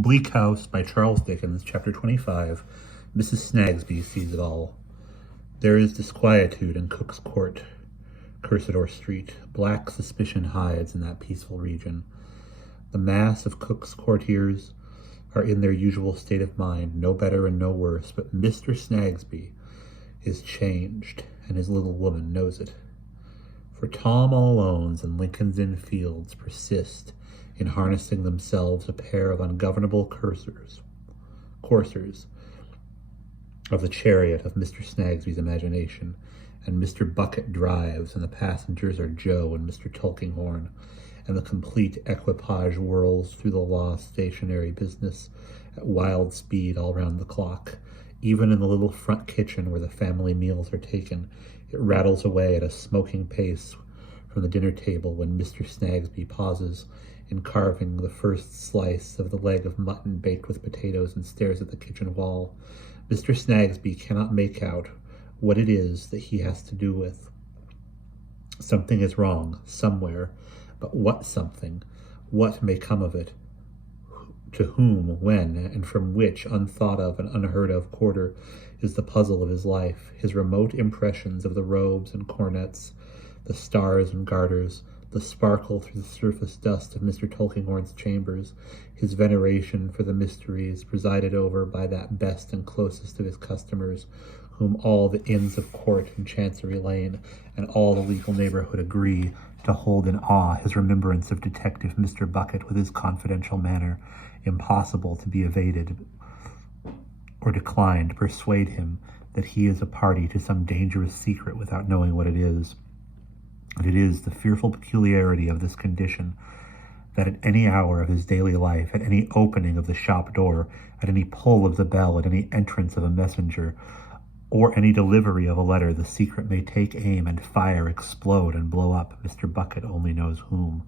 Bleak House by Charles Dickens, Chapter 25, Mrs. Snagsby Sees It All. There is disquietude in Cook's Court, Cursidor Street. Black suspicion hides in that peaceful region. The mass of Cook's courtiers are in their usual state of mind, no better and no worse, but Mr. Snagsby is changed, and his little woman knows it. For Tom all alones and Lincoln's Inn Fields persist in harnessing themselves a pair of ungovernable coursers of the chariot of Mr. Snagsby's imagination, and Mr. Bucket drives, and the passengers are Joe and Mr. Tulkinghorn, and the complete equipage whirls through the law stationery business at wild speed all round the clock. Even in the little front kitchen where the family meals are taken, it rattles away at a smoking pace from the dinner table when Mr. Snagsby pauses in carving the first slice of the leg of mutton baked with potatoes and stares at the kitchen wall. Mr. Snagsby cannot make out what it is that he has to do with. Something is wrong, somewhere, but what something? What may come of it? To whom, when, and from which unthought of and unheard of quarter is the puzzle of his life, his remote impressions of the robes and cornets, the stars and garters, the sparkle through the surface dust of Mr. Tulkinghorn's chambers, his veneration for the mysteries presided over by that best and closest of his customers, whom all the Inns of Court and Chancery Lane and all the legal neighborhood agree to hold in awe, his remembrance of Detective Mr. Bucket with his confidential manner, impossible to be evaded or declined, persuade him that he is a party to some dangerous secret without knowing what it is. And it is the fearful peculiarity of this condition that at any hour of his daily life, at any opening of the shop door, at any pull of the bell, at any entrance of a messenger, or any delivery of a letter, the secret may take aim and fire, explode, and blow up Mr. Bucket only knows whom.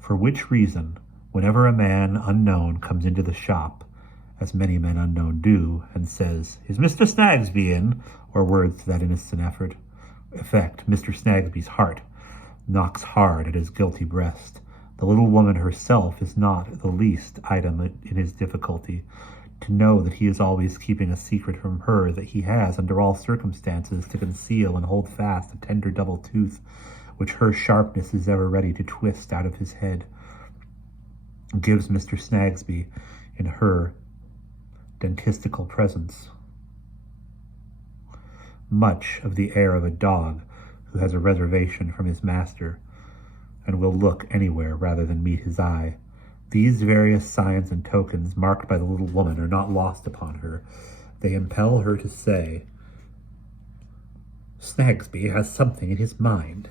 For which reason, whenever a man unknown comes into the shop, as many men unknown do, and says, "Is Mr. Snagsby in?" or words to that innocent effect, Mr. Snagsby's heart knocks hard at his guilty breast. The little woman herself is not the least item in his difficulty. To know that he is always keeping a secret from her, that he has, under all circumstances, to conceal and hold fast a tender double tooth, which her sharpness is ever ready to twist out of his head, gives Mr. Snagsby, in her dentistical presence, much of the air of a dog who has a reservation from his master, and will look anywhere rather than meet his eye. These various signs and tokens marked by the little woman are not lost upon her. They impel her to say, "Snagsby has something in his mind."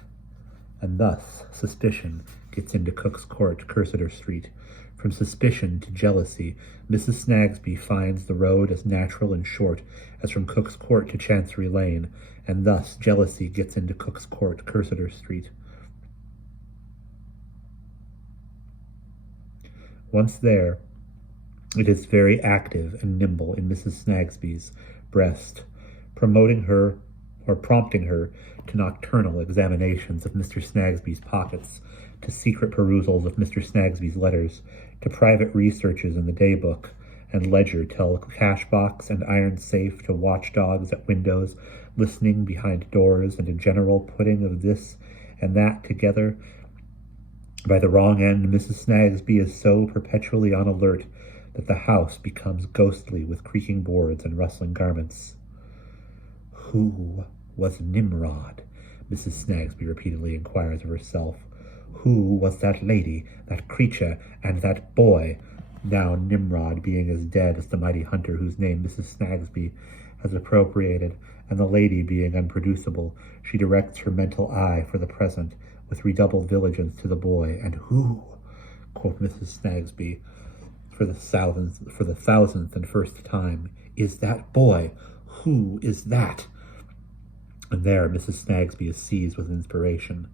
And thus suspicion gets into Cook's Court, Cursidor Street. From suspicion to jealousy, Mrs. Snagsby finds the road as natural and short as from Cook's Court to Chancery Lane, and thus jealousy gets into Cook's Court, Cursidor Street. Once there, it is very active and nimble in Mrs. Snagsby's breast, prompting her to nocturnal examinations of Mr. Snagsby's pockets, to secret perusals of Mr. Snagsby's letters, to private researches in the day-book and ledger, till cash-box and iron safe, to watchdogs at windows, listening behind doors, and a general putting of this and that together. By the wrong end, Mrs. Snagsby is so perpetually on alert that the house becomes ghostly with creaking boards and rustling garments. Who was Nimrod? Mrs. Snagsby repeatedly inquires of herself. Who was that lady, that creature, and that boy? Now Nimrod being as dead as the mighty hunter whose name Mrs. Snagsby has appropriated, and the lady being unproducible, she directs her mental eye for the present with redoubled vigilance to the boy. And who, quoth Mrs. Snagsby, for the thousandth and first time, is that boy? Who is that? And there Mrs. Snagsby is seized with inspiration.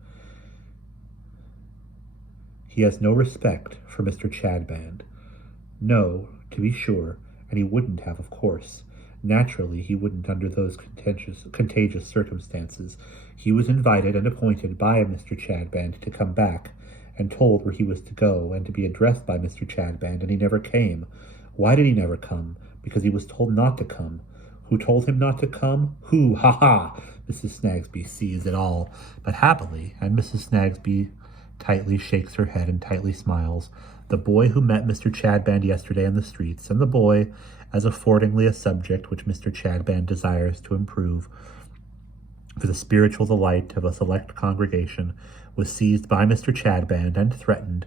He has no respect for Mr. Chadband. No, to be sure, and he wouldn't have, of course. Naturally, he wouldn't under those contagious circumstances. He was invited and appointed by Mr. Chadband to come back, and told where he was to go, and to be addressed by Mr. Chadband, and he never came. Why did he never come? Because he was told not to come. Who told him not to come? Who? Ha ha! Mrs. Snagsby sees it all. But happily, and Mrs. Snagsby tightly shakes her head and tightly smiles, the boy who met Mr. Chadband yesterday in the streets, and the boy, as affordingly a subject which Mr. Chadband desires to improve, for the spiritual delight of a select congregation, was seized by Mr. Chadband and threatened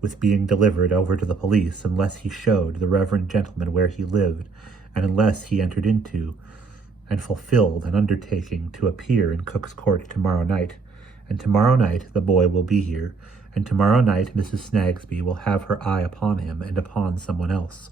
with being delivered over to the police unless he showed the reverend gentleman where he lived, and unless he entered into and fulfilled an undertaking to appear in Cook's Court tomorrow night. And tomorrow night the boy will be here, and tomorrow night Mrs. Snagsby will have her eye upon him and upon someone else.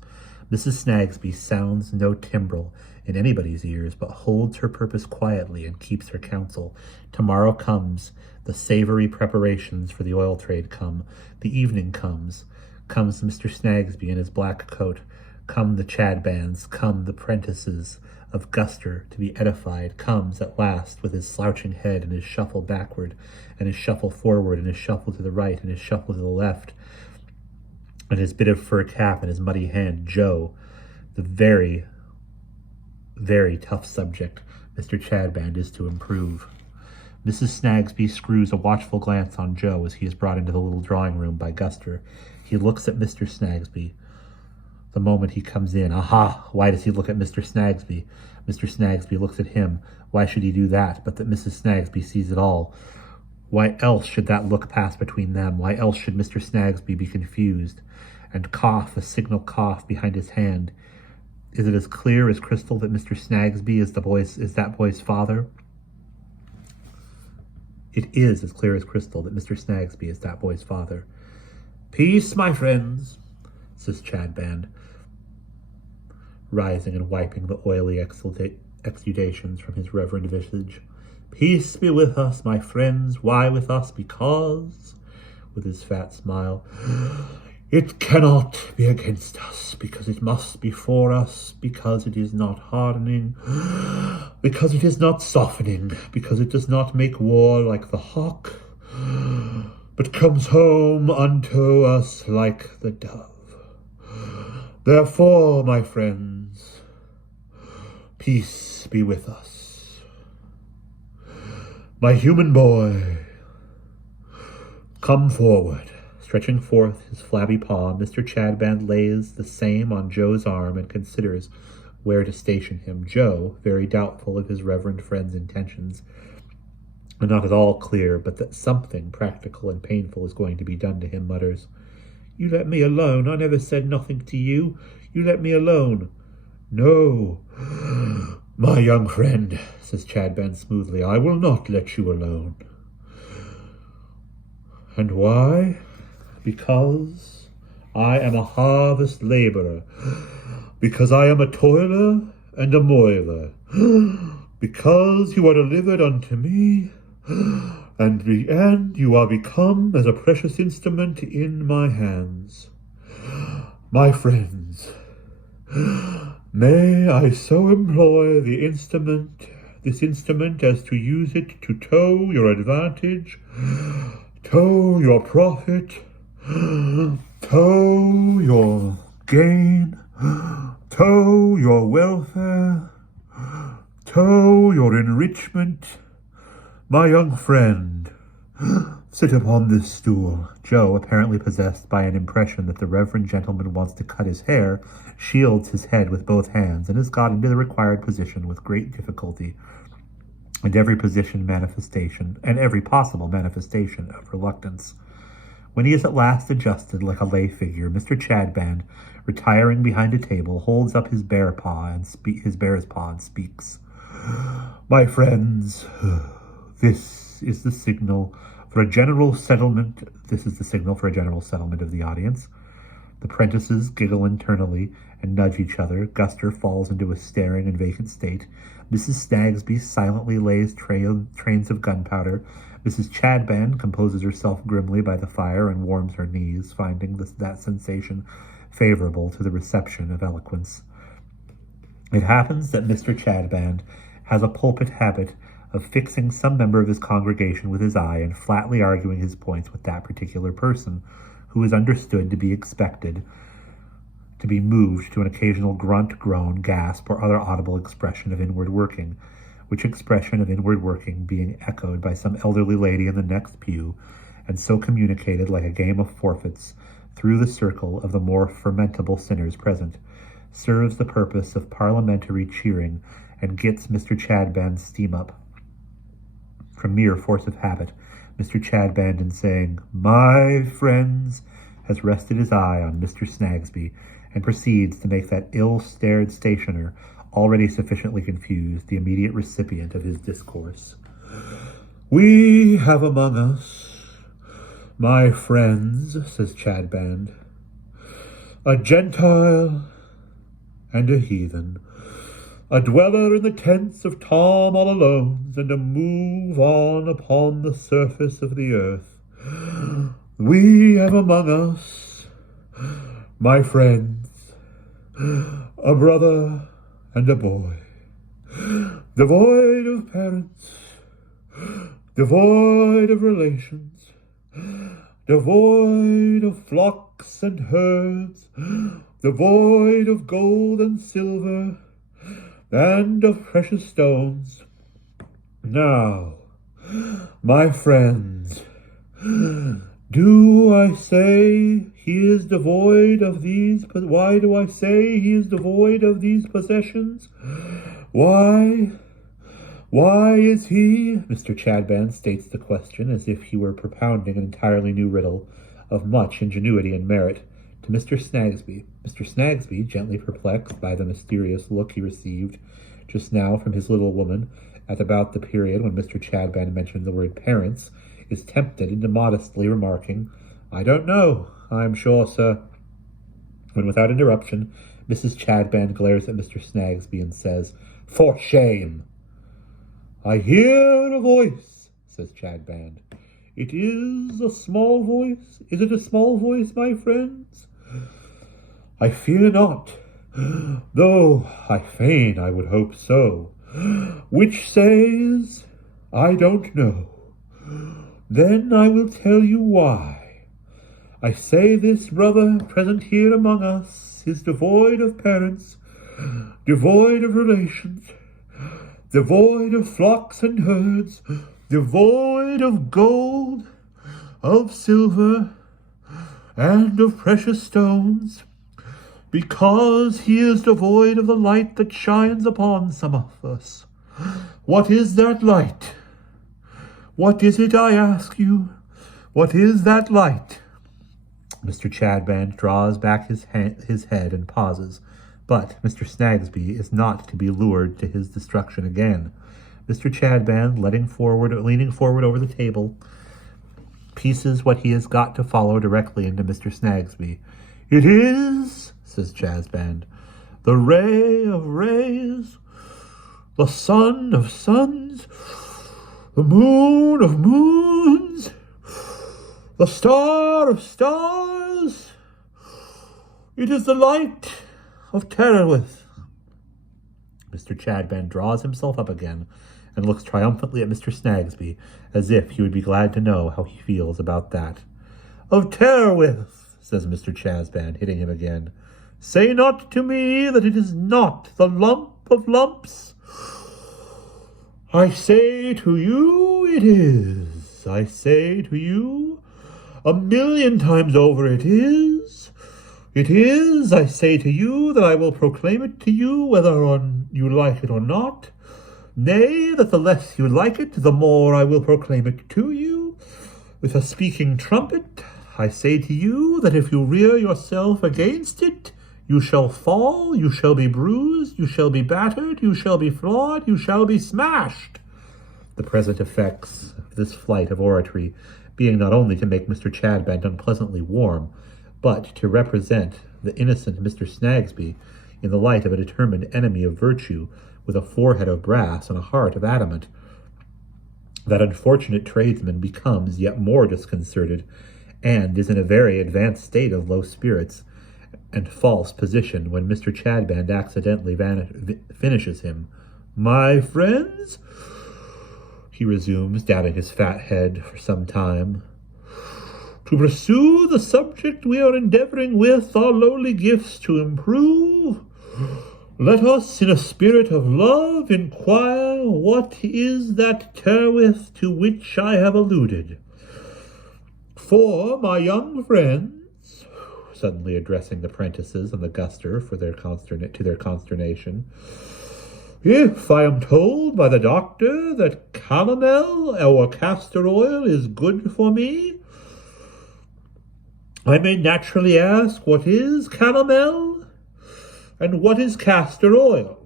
Mrs. Snagsby sounds no timbrel in anybody's ears, but holds her purpose quietly and keeps her counsel. Tomorrow comes, the savory preparations for the oil trade come, the evening comes Mr. Snagsby in his black coat, come the Chadbands, come the prentices of Guster to be edified, comes at last with his slouching head and his shuffle backward, and his shuffle forward, and his shuffle to the right, and his shuffle to the left, and his bit of fur cap in his muddy hand, Joe, the very, very tough subject Mr. Chadband is to improve. Mrs. Snagsby screws a watchful glance on Joe as he is brought into the little drawing room by Guster. He looks at Mr. Snagsby. The moment he comes in, aha! Why does he look at Mr. Snagsby? Mr. Snagsby looks at him. Why should he do that, but that Mrs. Snagsby sees it all? Why else should that look pass between them? Why else should Mr. Snagsby be confused, and cough a signal cough behind his hand? Is it as clear as crystal that Mr. Snagsby is that boy's father? It is as clear as crystal that Mr. Snagsby is that boy's father. Peace, my friends, says Chadband, rising and wiping the oily exudations from his reverend visage. Peace be with us, my friends. Why with us? Because, with his fat smile, it cannot be against us, because it must be for us, because it is not hardening, because it is not softening, because it does not make war like the hawk, but comes home unto us like the dove. Therefore, my friends, peace be with us. My human boy, come forward. Stretching forth his flabby paw, Mr. Chadband lays the same on Joe's arm and considers where to station him. Joe, very doubtful of his reverend friend's intentions, and not at all clear but that something practical and painful is going to be done to him, mutters, "You let me alone. I never said nothing to you. You let me alone." "No, my young friend," says Chadband smoothly, "I will not let you alone." "And why?" "Because I am a harvest laborer, because I am a toiler and a moiler, because you are delivered unto me, and the end you are become as a precious instrument in my hands. My friends, may I so employ this instrument as to use it to tow your advantage, tow your profit, tow your gain, tow your welfare, tow your enrichment. My young friend, sit upon this stool." Joe, apparently possessed by an impression that the reverend gentleman wants to cut his hair, shields his head with both hands and has got into the required position with great difficulty, and every possible manifestation of reluctance. When he is at last adjusted like a lay figure, Mr. Chadband, retiring behind a table, holds up his bear's paw and speaks. "My friends, this is the signal for a general settlement. This is the signal for a general settlement of the audience." The prentices giggle internally and nudge each other. Guster falls into a staring and vacant state. Mrs. Snagsby silently lays trains of gunpowder. Mrs. Chadband composes herself grimly by the fire and warms her knees, finding that sensation favorable to the reception of eloquence. It happens that Mr. Chadband has a pulpit habit of fixing some member of his congregation with his eye and flatly arguing his points with that particular person, who is understood to be expected to be moved to an occasional grunt, groan, gasp, or other audible expression of inward working, which expression of inward working being echoed by some elderly lady in the next pew, and so communicated like a game of forfeits through the circle of the more fermentable sinners present, serves the purpose of parliamentary cheering and gets Mr. Chadband's steam up. From mere force of habit, Mr. Chadband, in saying, "My friends," has rested his eye on Mr. Snagsby, and proceeds to make that ill-starred stationer, already sufficiently confused, the immediate recipient of his discourse. "We have among us, my friends," says Chadband, "a Gentile and a heathen, a dweller in the tents of Tom all Alones, and a move on upon the surface of the earth. We have among us, my friends, a brother and a boy, devoid of parents, devoid of relations, devoid of flocks and herds, devoid of gold and silver, and of precious stones. Now, my friends, do I say he is devoid of these? Why do I say he is devoid of these possessions? Why is he? Mr. Chadband states the question as if he were propounding an entirely new riddle of much ingenuity and merit to Mr. Snagsby. Mr. Snagsby, gently perplexed by the mysterious look he received just now from his little woman at about the period when Mr. Chadband mentioned the word parents, is tempted into modestly remarking, "I don't know, I'm sure, sir," when without interruption Mrs. Chadband glares at Mr. Snagsby and says, "For shame!" "I hear a voice," says Chadband. "It is a small voice. Is it a small voice, my friends? I fear not, though I would hope so, which says, I don't know. Then I will tell you why. I say this brother present here among us is devoid of parents, devoid of relations, devoid of flocks and herds, devoid of gold, of silver, and of precious stones, because he is devoid of the light that shines upon some of us. What is that light? What is it, I ask you? What is that light?" Mr. Chadband draws back his head and pauses, but Mr. Snagsby is not to be lured to his destruction again. Mr. Chadband, leaning forward over the table, pieces what he has got to follow directly into Mr. Snagsby. "It is," says Chadband, "the ray of rays, the sun of suns, the moon of moons, the star of stars. It is the light of Terrorwith." Mr. Chadband draws himself up again and looks triumphantly at Mr. Snagsby, as if he would be glad to know how he feels about that. "Of Terrorwith," says Mr. Chadband, hitting him again. "Say not to me that it is not the lump of lumps. I say to you it is. I say to you 1,000,000 times over it is. It is. I say to you that I will proclaim it to you whether you like it or not. Nay, that the less you like it, the more I will proclaim it to you. With a speaking trumpet, I say to you that if you rear yourself against it, you shall fall, you shall be bruised, you shall be battered, you shall be flawed, you shall be smashed." The present effects of this flight of oratory being not only to make Mr. Chadband unpleasantly warm, but to represent the innocent Mr. Snagsby in the light of a determined enemy of virtue, with a forehead of brass and a heart of adamant, that unfortunate tradesman becomes yet more disconcerted, and is in a very advanced state of low spirits and false position when Mr. Chadband accidentally finishes him. "My friends, he resumes, dabbing his fat head for some time, to pursue the subject we are endeavoring with our lowly gifts to improve, let us, in a spirit of love, inquire what is that therewith to which I have alluded. For, my young friends, suddenly addressing the prentices and the guster to their consternation, if I am told by the doctor that calomel or castor oil is good for me, I may naturally ask, what is calomel and what is castor oil?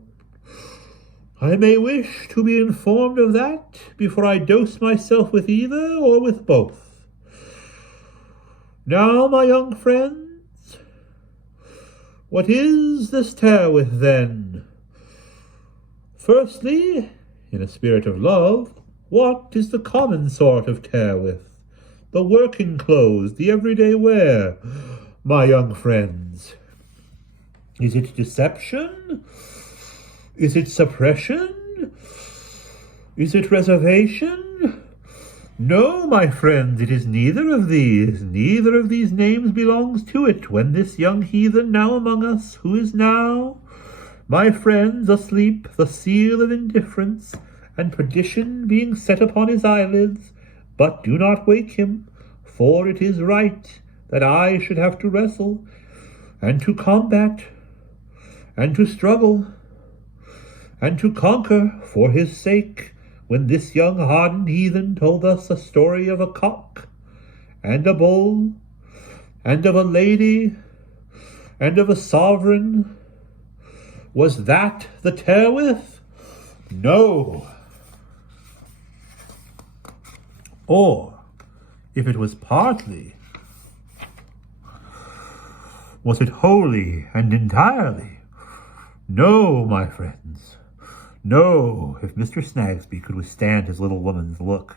I may wish to be informed of that before I dose myself with either or with both. Now, my young friends, what is this therewith, then? Firstly, in a spirit of love, what is the common sort of therewith? The working clothes, the everyday wear, my young friends. Is it deception? Is it suppression? Is it reservation? No, my friends, it is neither of these. Neither of these names belongs to it, when this young heathen now among us, who is now, my friends, asleep, the seal of indifference and perdition being set upon his eyelids, but do not wake him, for it is right that I should have to wrestle, and to combat, and to struggle, and to conquer for his sake, when this young hardened heathen told us a story of a cock, and a bull, and of a lady, and of a sovereign. Was that the therewith? No. Or, if it was partly, was it wholly and entirely? No, my friends. No, if Mr. Snagsby could withstand his little woman's look,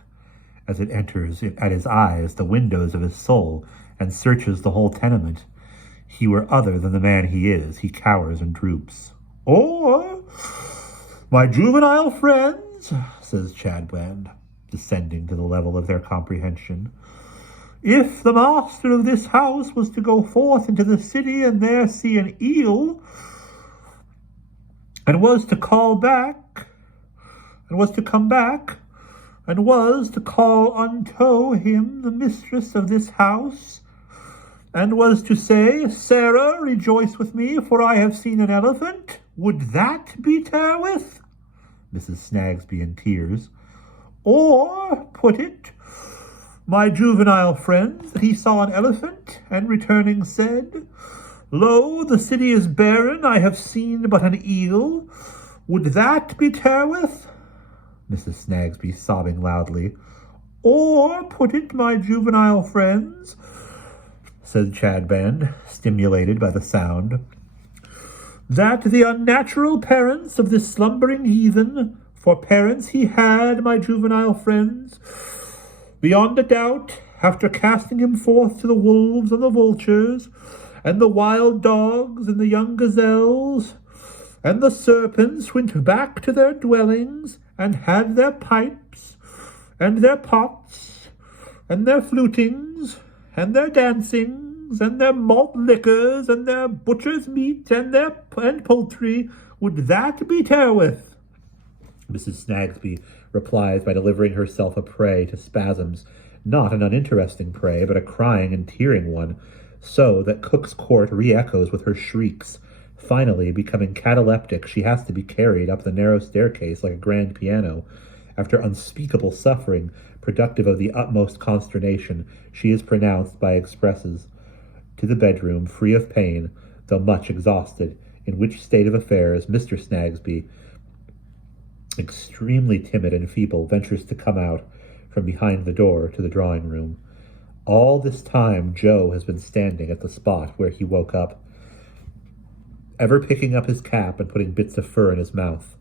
as it enters at his eyes the windows of his soul, and searches the whole tenement, he were other than the man he is. He cowers and droops. Or, my juvenile friends, says Chadband, descending to the level of their comprehension, if the master of this house was to go forth into the city and there see an eel, and was to call back, and was to come back, and was to call unto him the mistress of this house, and was to say, Sarah, rejoice with me, for I have seen an elephant, would that be therewith? Mrs. Snagsby in tears. Or, put it, my juvenile friends, that he saw an elephant, and returning said, Lo, the city is barren, I have seen but an eel. Would that be therewith? Mrs. Snagsby sobbing loudly. Or, put it, my juvenile friends, said Chadband, stimulated by the sound, that the unnatural parents of this slumbering heathen, for parents he had, my juvenile friends, beyond a doubt, after casting him forth to the wolves and the vultures, and the wild dogs, and the young gazelles, and the serpents went back to their dwellings, and had their pipes, and their pots, and their flutings, and their dancings, and their malt liquors, and their butcher's meat, and poultry. Would that be therewith? Mrs. Snagsby replies by delivering herself a prey to spasms, not an uninteresting prey, but a crying and tearing one, so that Cook's Court re-echoes with her shrieks. Finally, becoming cataleptic, she has to be carried up the narrow staircase like a grand piano. After unspeakable suffering, productive of the utmost consternation, she is pronounced by expresses to the bedroom, free of pain, though much exhausted, in which state of affairs Mr. Snagsby, extremely timid and feeble, ventures to come out from behind the door to the drawing-room. All this time Joe has been standing at the spot where he woke up, ever picking up his cap and putting bits of fur in his mouth.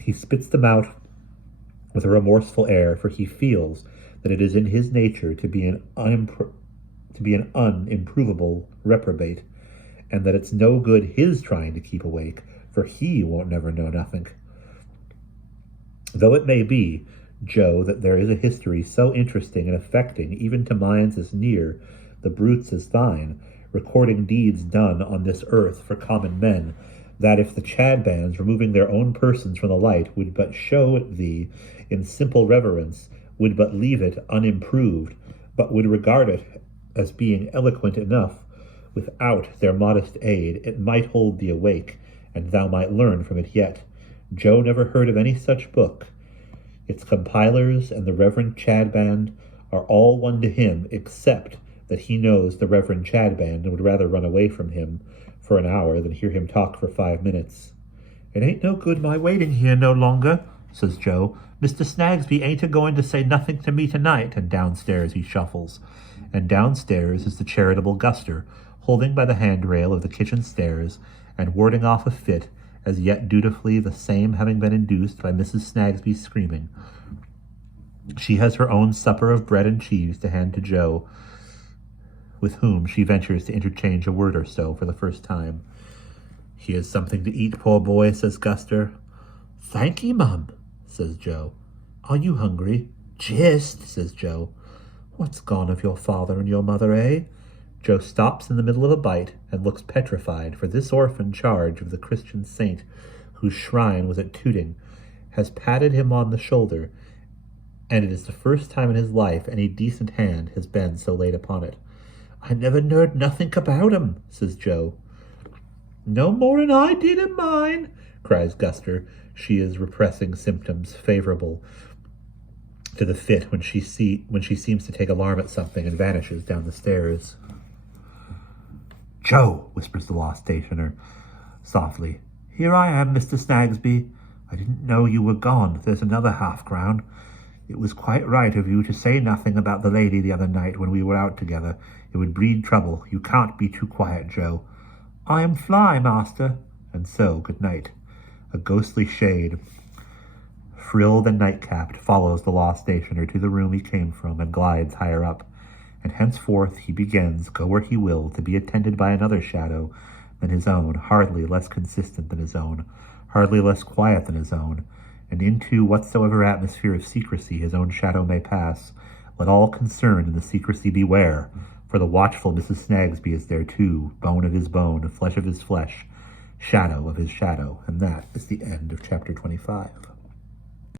He spits them out with a remorseful air, for he feels that it is in his nature to be an unimprovable reprobate, and that it's no good his trying to keep awake, for he won't never know nothing. Though it may be, Joe, that there is a history so interesting and affecting, even to minds as near the brute's as thine, recording deeds done on this earth for common men, that if the Chadbands, removing their own persons from the light, would but show it thee in simple reverence, would but leave it unimproved, but would regard it as being eloquent enough, without their modest aid, it might hold thee awake, and thou might learn from it yet. Joe never heard of any such book. Its compilers and the Reverend Chadband are all one to him, except that he knows the Reverend Chadband and would rather run away from him for an hour than hear him talk for 5 minutes. It ain't no good my waiting here no longer, says Joe. Mr. Snagsby ain't a-going to say nothing to me tonight, and downstairs he shuffles. And downstairs is the charitable Guster, holding by the handrail of the kitchen stairs, and warding off a fit, as yet dutifully, the same having been induced by Mrs. Snagsby's screaming. She has her own supper of bread and cheese to hand to Joe, with whom she ventures to interchange a word or so for the first time. Here's something to eat, poor boy, says Guster. Thank ye, mum, says Joe. Are you hungry? Just, says Joe. What's gone of your father and your mother, eh? Joe stops in the middle of a bite and looks petrified, for this orphan charge of the Christian saint, whose shrine was at Tooting, has patted him on the shoulder, and it is the first time in his life any decent hand has been so laid upon it. I never knowed nothink about 'em, says Joe. No more'n I did in mine, cries Guster. She is repressing symptoms favorable to the fit when she seems to take alarm at something and vanishes down the stairs. Joe, whispers the law stationer softly. Here I am, Mr. Snagsby. I didn't know you were gone. There's another half-crown. It was quite right of you to say nothing about the lady the other night when we were out together. It would breed trouble. You can't be too quiet, Joe. I am fly, master. And so, good night. A ghostly shade, frilled and night-capped, follows the law stationer to the room he came from and glides higher up. And henceforth he begins, go where he will, to be attended by another shadow than his own, hardly less consistent than his own, hardly less quiet than his own, and into whatsoever atmosphere of secrecy his own shadow may pass, let all concerned in the secrecy beware, for the watchful Mrs. Snagsby is there too, bone of his bone, flesh of his flesh, shadow of his shadow. And that is the end of chapter 25.